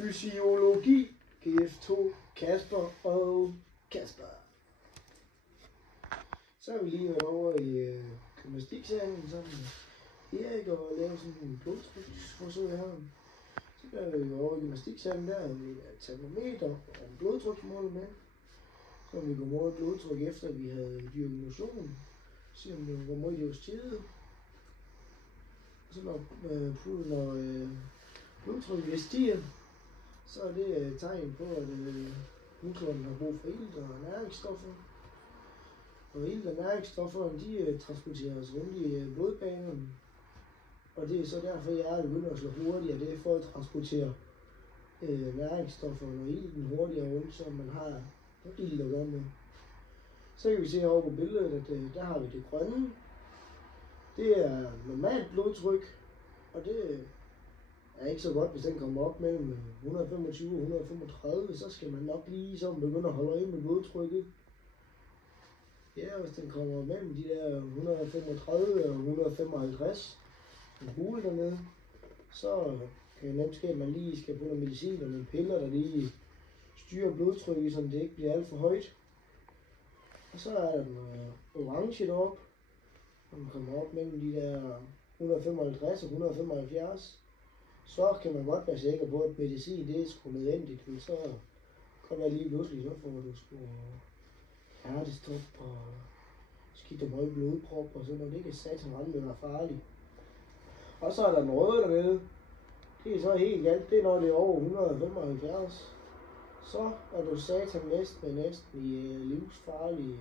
Fysiologi, GF2, Kasper og Kasper. Så har vi lige været over i gymnastiksalen sammen med Erik og lavet sådan en blodtryksforsøg her. Så der vi over i gymnastiksalen der med et termometer og en blodtryksmåler med. Så vi kunne måle blodtryk efter vi havde dyrket motion. Se om det var meget det var steget. Og så når blodtrykket stiger, så er det et tegn på, at musklerne har brug for ilt og næringsstoffer. Og ilt og næringsstofferne, de transporteres rundt i blodbanerne. Og det er så derfor, hjertet begynder at slå hurtigere. Det er for at transportere næringsstofferne og ilten hurtigere rundt, så man har ilt at gøre med. Så kan vi se herovre på billedet, at der har vi det grønne. Det er normalt blodtryk, og det er ikke så godt, hvis den kommer op mellem 125 og 135, så skal man nok lige så begynde at holde øje med blodtrykket. Ja, hvis den kommer mellem de der 135 og 155, en hule dernede, så kan det nemt ske, at man lige skal på noget medicin og nogle piller, der lige styrer blodtrykket, så det ikke bliver alt for højt. Og så er der den orange deroppe, når man kommer op mellem de der 155 og 175. Så kan man godt være sikker på, at medicin det er sgu nødvendigt, men så kan det lige pludselig, så får du sgu hjertestop og skidt og meget blodprop og sådan noget. Det kan satan rende være farligt. Og så er der den røde dernede. Det er så helt galt. Det er når det er over 175. Så er du satan næsten i livsfarlig.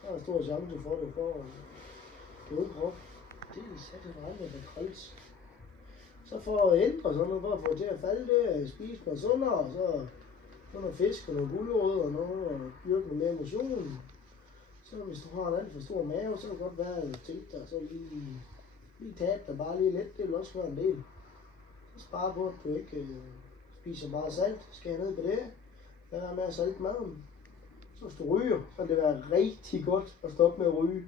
Så er der stor chance for, at du får blodprop. Det er satan rende være træls. Så for at ændre sådan noget, for at få det til at falde, det er spise noget sundere, og så noget fisk og noget gulerødder og noget, og dyrke noget mere motion. Så hvis du har en alt for stor mave, så kan det godt være, at du tænker dig, så lige tabe dig bare lige lidt, det vil også være en del. Så spare på, at du ikke spiser meget salt, skal ned på det. Lad være med at salte maden. Så hvis du ryger, så vil det være rigtig godt at stoppe med at ryge.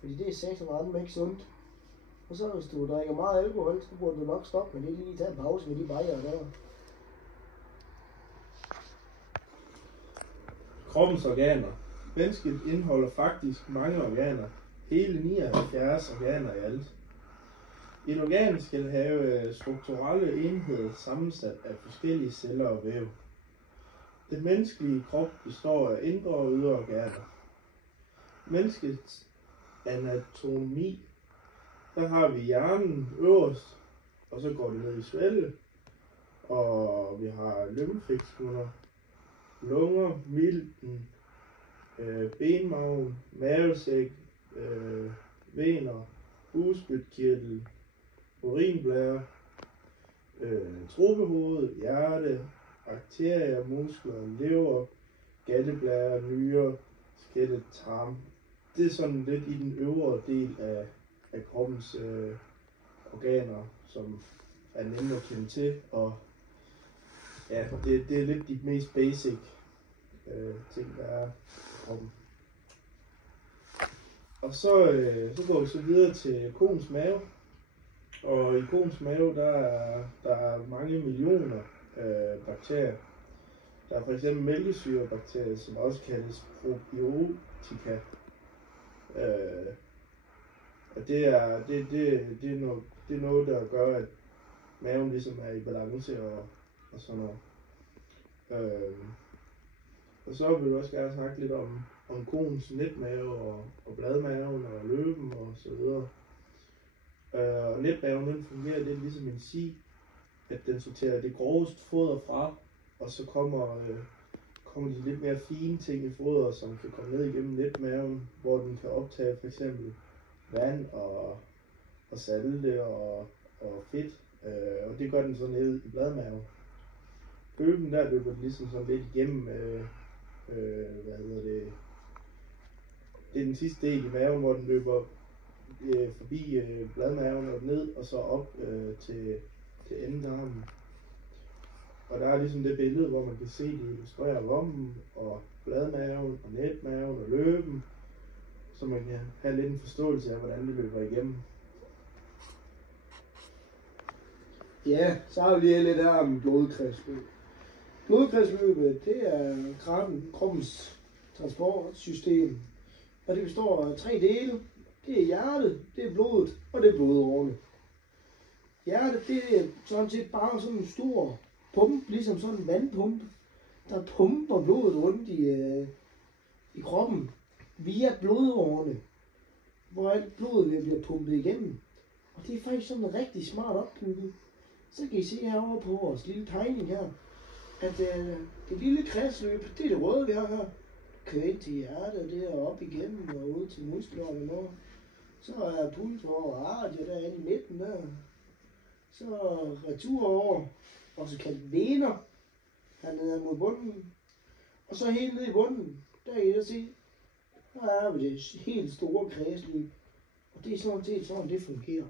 Fordi det er satan meget ikke sundt. Og så hvis du drikker meget alkohol, så burde du nok stoppe med det, lige tage en pause med de bajere der. Kroppens organer. Mennesket indeholder faktisk mange organer. Hele 79 organer i alt. Et organ skal have strukturelle enheder sammensat af forskellige celler og væv. Den menneskelige krop består af indre og ydre organer. Menneskets anatomi. Der har vi hjernen øverst, og så går det ned i svælget, og vi har lymfektioner, lunger, milten, benmarven, mavesæk, vener, bugspytkirtel, urinblære, tropehoved, hjerte, arterier, muskler, lever, galdeblære, nyre, skelet, tarm. Det er sådan lidt i den øvre del af kroppens organer, som er nemme at kende til, og ja, det er lidt de mest basic ting, der er i kroppen. Og så går vi så videre til koens mave, og i koens mave, der er mange millioner bakterier. Der er for eksempel mælkesyrebakterier, som også kaldes probiotika. Og det er noget, der gør, at maven ligesom er i balance og sådan noget. Og så vil vi også gerne snakke lidt om koens netmave og bladmaven og løben og så videre. Og netmaven den fungerer lidt ligesom en si, at den sorterer det groveste foder fra, og så kommer de lidt mere fine ting i foderet, som kan komme ned igennem netmaven, hvor den kan optage for eksempel vand og salte og fedt, og det gør den så ned i bladmaven. Løben der løber ligesom sådan lidt igennem, det er den sidste del i maven, hvor den løber forbi bladmaven og ned og så op til endetarmen. Og der er ligesom det billede, hvor man kan se, de illustrerer vommen og bladmaven og netmaven og løben, så man kan have lidt en forståelse af, hvordan det løber igennem. Ja, så har vi lige lidt her om blodkredsløb. Blodkredsløbet, det er kroppens transportsystem, og det består af 3 dele. Det er hjertet, det er blodet, og det er blodårene. Hjertet, det er sådan set bare sådan en stor pumpe, ligesom sådan en vandpumpe, der pumper blodet rundt i kroppen via blodårene, hvor alt blodet bliver pumpet igennem. Og det er faktisk sådan rigtig smart opbygget. Så kan I se herovre på vores lille tegning her, at det lille kredsløb, det er det røde, vi har her. Kører ind til hjertet, det er op igennem og ud til musklerne og så er pulsår og radie derinde i midten der. Så retur over, også kaldt vener, hernede mod bunden. Og så helt nede i bunden, der kan I da se, der er det helt store kredsløb. Og det er sådan set sådan, det fungerer.